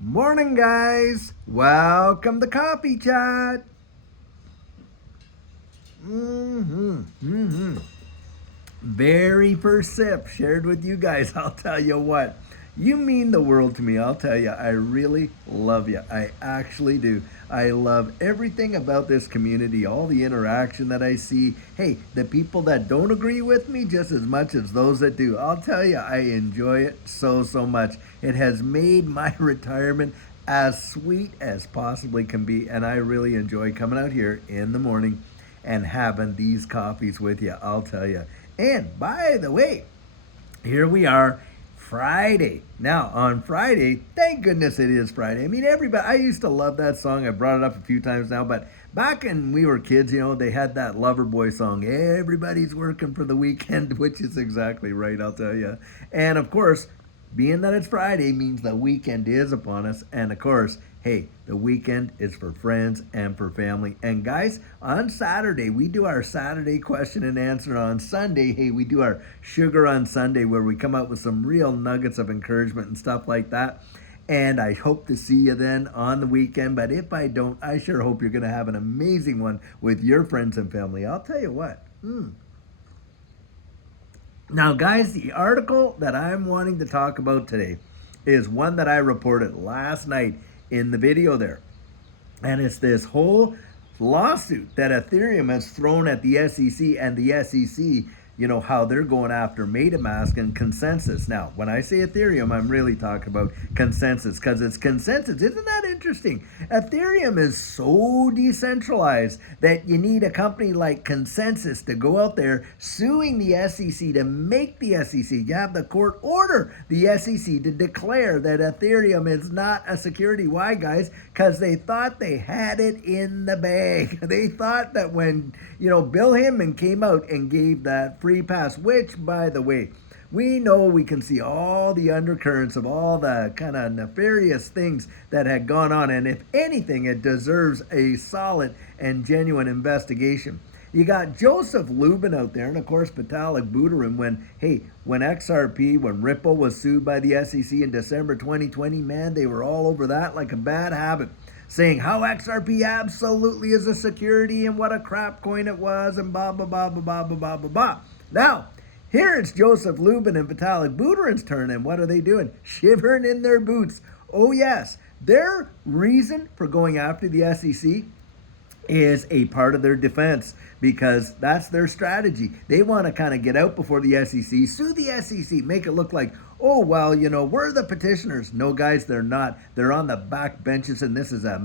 Morning, guys. Welcome to Coffee Chat. Very first sip shared with you guys. I'll tell you what. You mean the world to me. I'll tell you, I really love you. I actually do. I love everything about this community, all the interaction that I see. Hey, the people that don't agree with me just as much as those that do. I'll tell you, I enjoy it so much. It has made my retirement as sweet as possibly can be, and I really enjoy coming out here in the morning and having these coffees with you. I'll tell you. And by the way, here we are, Friday. Now, on Friday, thank goodness it is Friday. I mean, everybody, I used to love that song. I brought it up a few times now, but back when we were kids, they had that Loverboy song, Everybody's Working for the Weekend, which is exactly right, I'll tell you. And of course, being that it's Friday means the weekend is upon us. And of course, hey, the weekend is for friends and for family. And guys, on Saturday, we do our Saturday question and answer. On Sunday, hey, we do our Sugar on Sunday where we come out with some real nuggets of encouragement and stuff like that. And I hope to see you then on the weekend. But if I don't, I sure hope you're going to have an amazing one with your friends and family. I'll tell you what. Now, guys, the article that I'm wanting to talk about today is one that I reported last night in the video there. And it's this whole lawsuit that Ethereum has thrown at the SEC, and the SEC, how they're going after MetaMask and Consensus. Now, when I say Ethereum, I'm really talking about Consensus because it's Consensus. Isn't that interesting? Ethereum is so decentralized that you need a company like Consensus to go out there suing the SEC to make the SEC. You have the court order the SEC to declare that Ethereum is not a security. Why, guys? Because they thought they had it in the bag. They thought that when, Bill Hinman came out and gave that free pass, which, by the way, we know we can see all the undercurrents of all the kind of nefarious things that had gone on. And if anything, it deserves a solid and genuine investigation. You got Joseph Lubin out there, and of course Vitalik Buterin when XRP, when Ripple was sued by the SEC in December 2020, man, they were all over that like a bad habit, saying how XRP absolutely is a security and what a crap coin it was and blah, blah, blah, blah, blah, blah, blah, blah, blah. Now, here it's Joseph Lubin and Vitalik Buterin's turn, and what are they doing? Shivering in their boots. Oh yes, their reason for going after the SEC is a part of their defense because that's their strategy. They want to kind of get out before the SEC, sue the SEC, make it look like, oh, well, we're the petitioners. No, guys, they're not. They're on the back benches, and this is a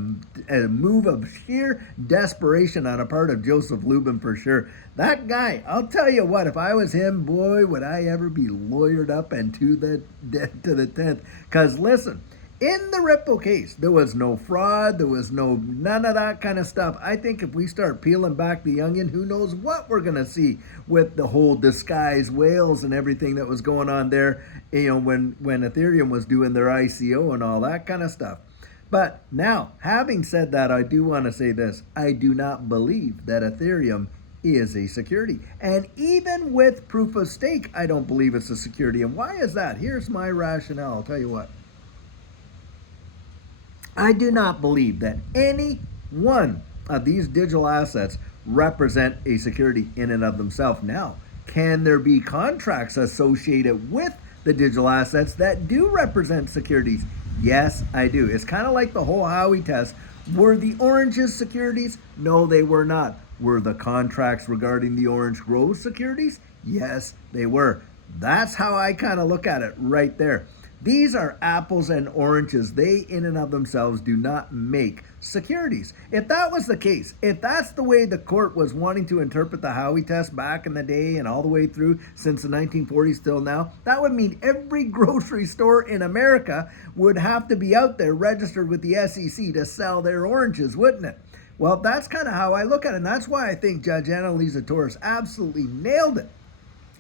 move of sheer desperation on a part of Joseph Lubin for sure. That guy, I'll tell you what, if I was him, boy, would I ever be lawyered up and to the 10th. Because listen, in the Ripple case, there was no fraud. There was none of that kind of stuff. I think if we start peeling back the onion, who knows what we're going to see with the whole disguised whales and everything that was going on there, when Ethereum was doing their ICO and all that kind of stuff. But now, having said that, I do want to say this. I do not believe that Ethereum is a security. And even with proof of stake, I don't believe it's a security. And why is that? Here's my rationale. I'll tell you what. I do not believe that any one of these digital assets represent a security in and of themselves. Now, can there be contracts associated with the digital assets that do represent securities? Yes, I do. It's kind of like the whole Howey test. Were the oranges securities? No, they were not. Were the contracts regarding the orange grove securities? Yes, they were. That's how I kind of look at it right there. These are apples and oranges. They in and of themselves do not make securities. If that was the case, if that's the way the court was wanting to interpret the Howey test back in the day and all the way through since the 1940s till now, that would mean every grocery store in America would have to be out there registered with the SEC to sell their oranges, wouldn't it? Well, that's kind of how I look at it. And that's why I think Judge Annalisa Torres absolutely nailed it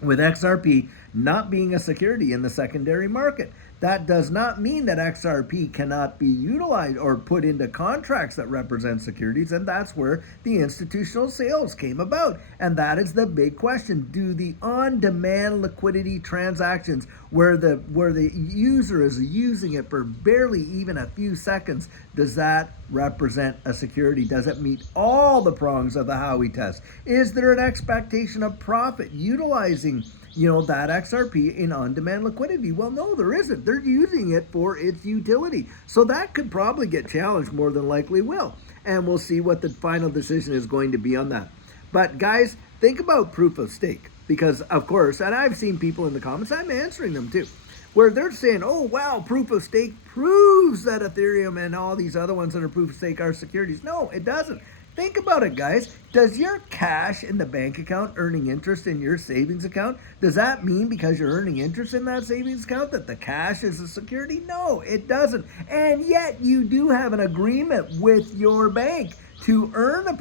with XRP not being a security in the secondary market. That does not mean that XRP cannot be utilized or put into contracts that represent securities, and that's where the institutional sales came about. And that is the big question. Do the on-demand liquidity transactions where the user is using it for barely even a few seconds, does that represent a security? Does it meet all the prongs of the Howey test? Is there an expectation of profit utilizing that XRP in on-demand liquidity? Well, no, there isn't. They're using it for its utility. So that could probably get challenged, more than likely will. And we'll see what the final decision is going to be on that. But guys, think about proof of stake. Because, of course, and I've seen people in the comments, I'm answering them too, where they're saying, oh, wow, proof of stake proves that Ethereum and all these other ones that are proof of stake are securities. No, it doesn't. Think about it, guys. Does your cash in the bank account earning interest in your savings account, does that mean because you're earning interest in that savings account that the cash is a security? No, it doesn't. And yet you do have an agreement with your bank to earn a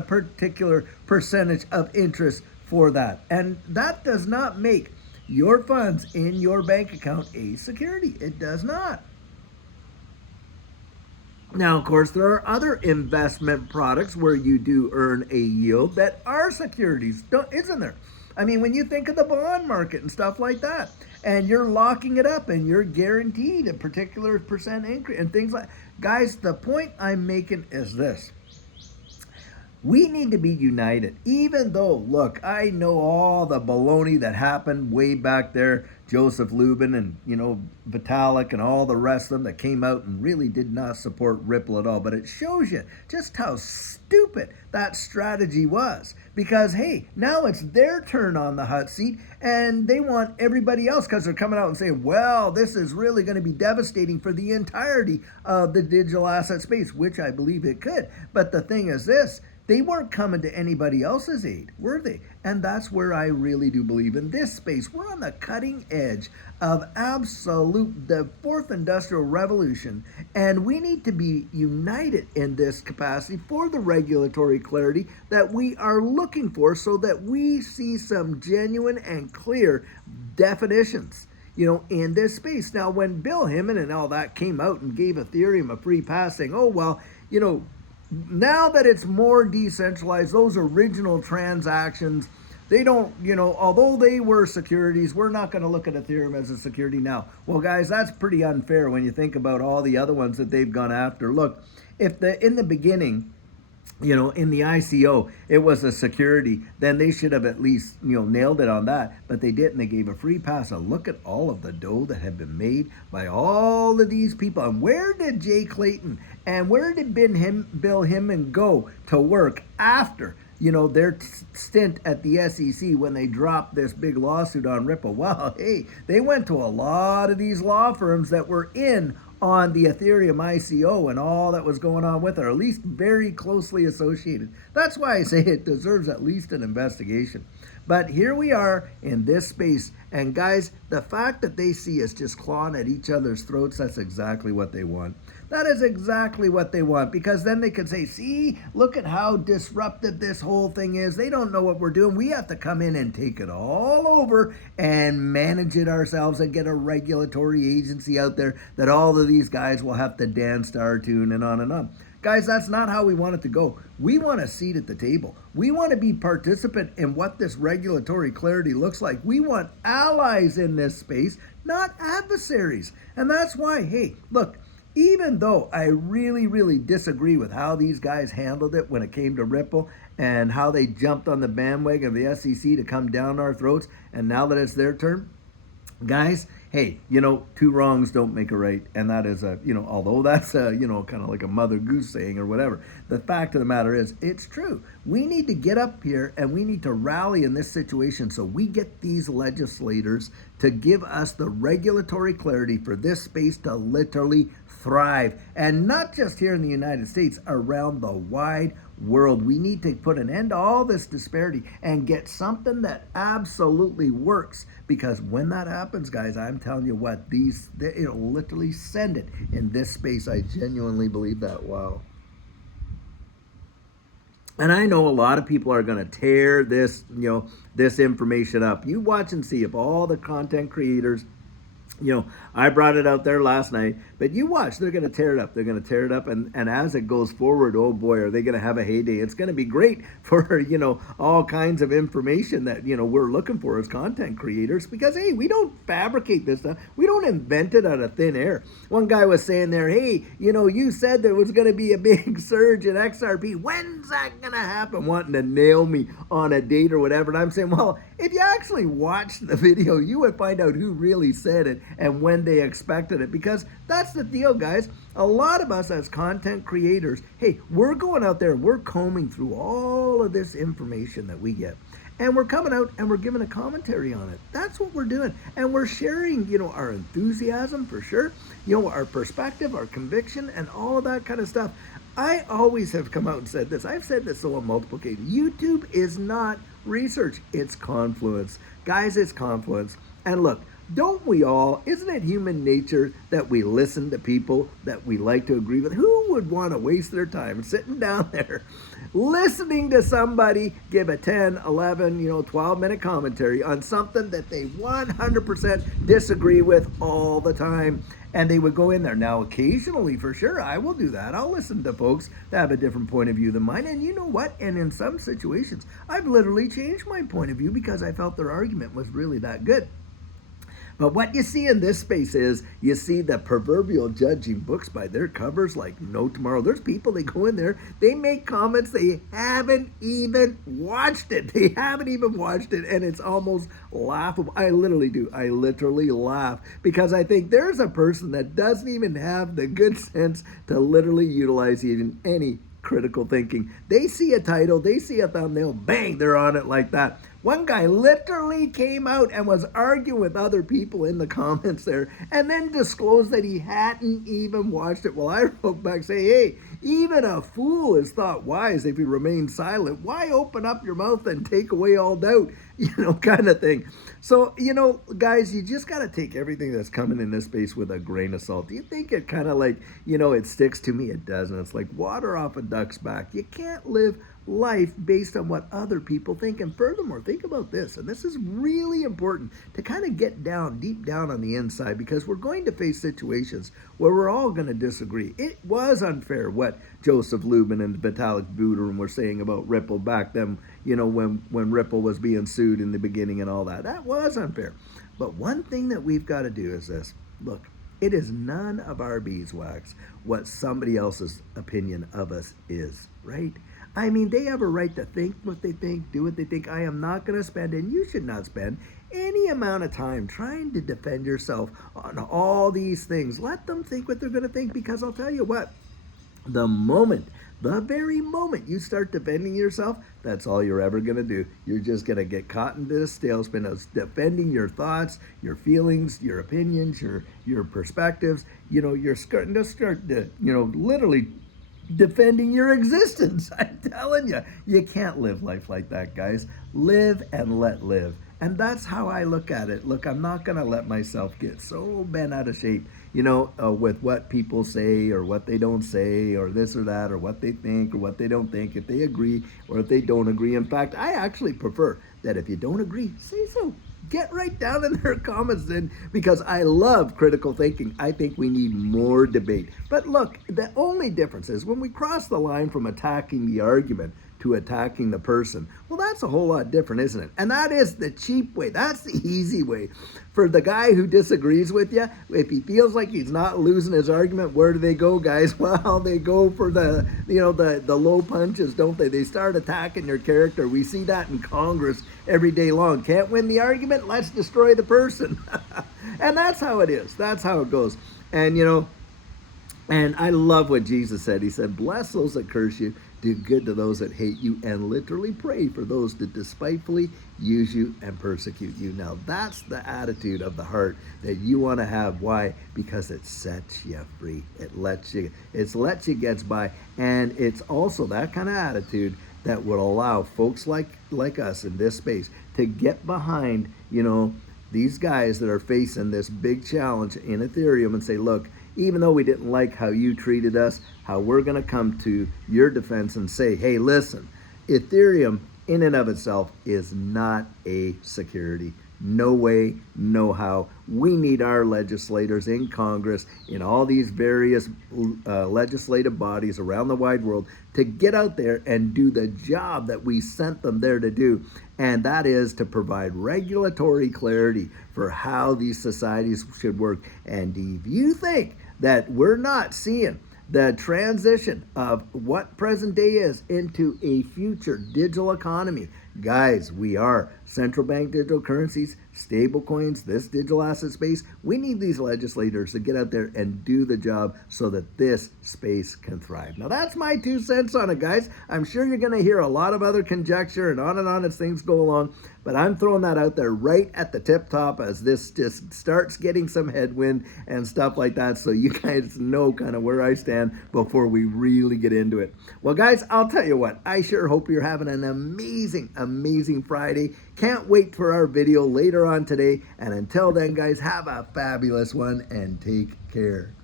particular percentage of interest for that. And that does not make your funds in your bank account a security. It does not. Now, of course, there are other investment products where you do earn a yield that are securities, isn't there? I mean, when you think of the bond market and stuff like that, and you're locking it up and you're guaranteed a particular percent increase and things like, guys, the point I'm making is this. We need to be united, even though, look, I know all the baloney that happened way back there, Joseph Lubin and, Vitalik and all the rest of them that came out and really did not support Ripple at all. But it shows you just how stupid that strategy was. Because, hey, now it's their turn on the hot seat and they want everybody else, because they're coming out and saying, well, this is really going to be devastating for the entirety of the digital asset space, which I believe it could. But the thing is this. They weren't coming to anybody else's aid, were they? And that's where I really do believe in this space. We're on the cutting edge of the fourth industrial revolution, and we need to be united in this capacity for the regulatory clarity that we are looking for, so that we see some genuine and clear definitions in this space. Now, when Bill Hemmon and all that came out and gave Ethereum a free pass, saying, oh, well, now that it's more decentralized, those original transactions, they don't, although they were securities, we're not going to look at Ethereum as a security now. Well, guys, that's pretty unfair when you think about all the other ones that they've gone after. Look, if in the beginning, in the ICO, it was a security, then they should have at least, nailed it on that. But they didn't. They gave a free pass. And look at all of the dough that had been made by all of these people. And where did Jay Clayton and where did Bill Hemmon go to work after, their stint at the SEC when they dropped this big lawsuit on Ripple? Well, hey, they went to a lot of these law firms that were in on the Ethereum ICO and all that was going on with it, or at least very closely associated. That's why I say it deserves at least an investigation. But here we are in this space, and guys, the fact that they see us just clawing at each other's throats, that's exactly what they want. That is exactly what they want, because then they can say, see, look at how disruptive this whole thing is. They don't know what we're doing. We have to come in and take it all over and manage it ourselves and get a regulatory agency out there that all of these guys will have to dance to our tune and on and on. Guys, that's not how we want it to go. We want a seat at the table. We want to be participant in what this regulatory clarity looks like. We want allies in this space, not adversaries. And that's why, hey, look, even though I really, really disagree with how these guys handled it when it came to Ripple and how they jumped on the bandwagon of the SEC to come down our throats, and now that it's their turn, guys, hey, two wrongs don't make a right. And that is although that's kind of like a Mother Goose saying or whatever, the fact of the matter is it's true. We need to get up here and we need to rally in this situation so we get these legislators to give us the regulatory clarity for this space to literally thrive. And not just here in the United States, around the wide world. We need to put an end to all this disparity and get something that absolutely works. Because when that happens, guys, I'm telling you what, it'll literally send it in this space. I genuinely believe that. Wow. And I know a lot of people are going to tear this, this information up. You watch and see if all the content creators I brought it out there last night, but you watch, they're going to tear it up. They're going to tear it up. And as it goes forward, oh boy, are they going to have a heyday. It's going to be great for, all kinds of information that, we're looking for as content creators because, hey, we don't fabricate this stuff. We don't invent it out of thin air. One guy was saying there, hey, you said there was going to be a big surge in XRP. When's that going to happen? Wanting to nail me on a date or whatever. And I'm saying, well, if you actually watched the video, you would find out who really said it and when they expected it, because that's the deal, guys. A lot of us as content creators, hey, we're going out there and we're combing through all of this information that we get, and we're coming out and we're giving a commentary on it. That's what we're doing, and we're sharing, our enthusiasm for sure, our perspective, our conviction, and all of that kind of stuff. I always have come out and said this. I've said this on multiple occasions. YouTube is not research, it's confluence. Guys, it's confluence. And look, don't we all, isn't it human nature that we listen to people that we like to agree with? Who would want to waste their time sitting down there listening to somebody give a 10, 11, 12-minute commentary on something that they 100% disagree with all the time? And they would go in there. Now, occasionally, for sure, I will do that. I'll listen to folks that have a different point of view than mine. And you know what? And in some situations, I've literally changed my point of view because I felt their argument was really that good. But what you see in this space is you see the proverbial judging books by their covers like no tomorrow. There's people, they go in there, they make comments, they haven't even watched it. They haven't even watched it, and it's almost laughable. I literally do. I literally laugh because I think there's a person that doesn't even have the good sense to literally utilize even any critical thinking. They see a title, they see a thumbnail, bang, they're on it like that. One guy literally came out and was arguing with other people in the comments there and then disclosed that he hadn't even watched it. Well, I wrote back saying, hey, even a fool is thought wise if he remains silent. Why open up your mouth and take away all doubt? Kind of thing. So, guys, you just got to take everything that's coming in this space with a grain of salt. Do you think it kind of like, it sticks to me? It doesn't. It's like water off a duck's back. You can't live life based on what other people think. And furthermore, think about this, and this is really important to kind of get down, deep down on the inside, because we're going to face situations where we're all going to disagree. It was unfair what Joseph Lubin and Vitalik Buterin were saying about Ripple back then, when Ripple was being sued in the beginning and all that. That was unfair. But one thing that we've got to do is this. Look, it is none of our beeswax what somebody else's opinion of us is, right? I mean, they have a right to think what they think, do what they think. I am not going to spend, and you should not spend, any amount of time trying to defend yourself on all these things. Let them think what they're going to think, because I'll tell you what, the very moment you start defending yourself, that's all you're ever going to do. You're just going to get caught into this tailspin of defending your thoughts, your feelings, your opinions, your perspectives. You're starting to literally defending your existence. I'm telling you, you can't live life like that, guys. Live and let live. And that's how I look at it. Look, I'm not going to let myself get so bent out of shape, with what people say or what they don't say or this or that or what they think or what they don't think, if they agree or if they don't agree. In fact, I actually prefer that if you don't agree, say so. Get right down in their comments then, because I love critical thinking. I think we need more debate. But look, the only difference is when we cross the line from attacking the argument to attacking the person. Well, that's a whole lot different, isn't it? And that is the cheap way. That's the easy way. For the guy who disagrees with you, if he feels like he's not losing his argument, where do they go, guys? Well, they go for the low punches, don't they? They start attacking your character. We see that in Congress every day long. Can't win the argument? Let's destroy the person. And that's how it is. That's how it goes. And, and I love what Jesus said. He said, bless those that curse you, do good to those that hate you, and literally pray for those that despitefully use you and persecute you. Now, that's the attitude of the heart that you want to have. Why? Because it sets you free. It lets you get by. And it's also that kind of attitude that would allow folks like us in this space to get behind, these guys that are facing this big challenge in Ethereum and say, look, even though we didn't like how you treated us, how we're going to come to your defense and say, hey, listen, Ethereum in and of itself is not a security. No way, no how. We need our legislators in Congress, in all these various legislative bodies around the wide world, to get out there and do the job that we sent them there to do. And that is to provide regulatory clarity for how these societies should work. And if you think that we're not seeing the transition of what present day is into a future digital economy, guys, we are. Central bank digital currencies, stable coins, this digital asset space. We need these legislators to get out there and do the job so that this space can thrive. Now, that's my 2 cents on it, guys. I'm sure you're going to hear a lot of other conjecture and on as things go along, but I'm throwing that out there right at the tip top as this just starts getting some headwind and stuff like that, so you guys know kind of where I stand before we really get into it. Well, guys, I'll tell you what, I sure hope you're having an amazing Friday. Can't wait for our video later on today. And until then, guys, have a fabulous one and take care.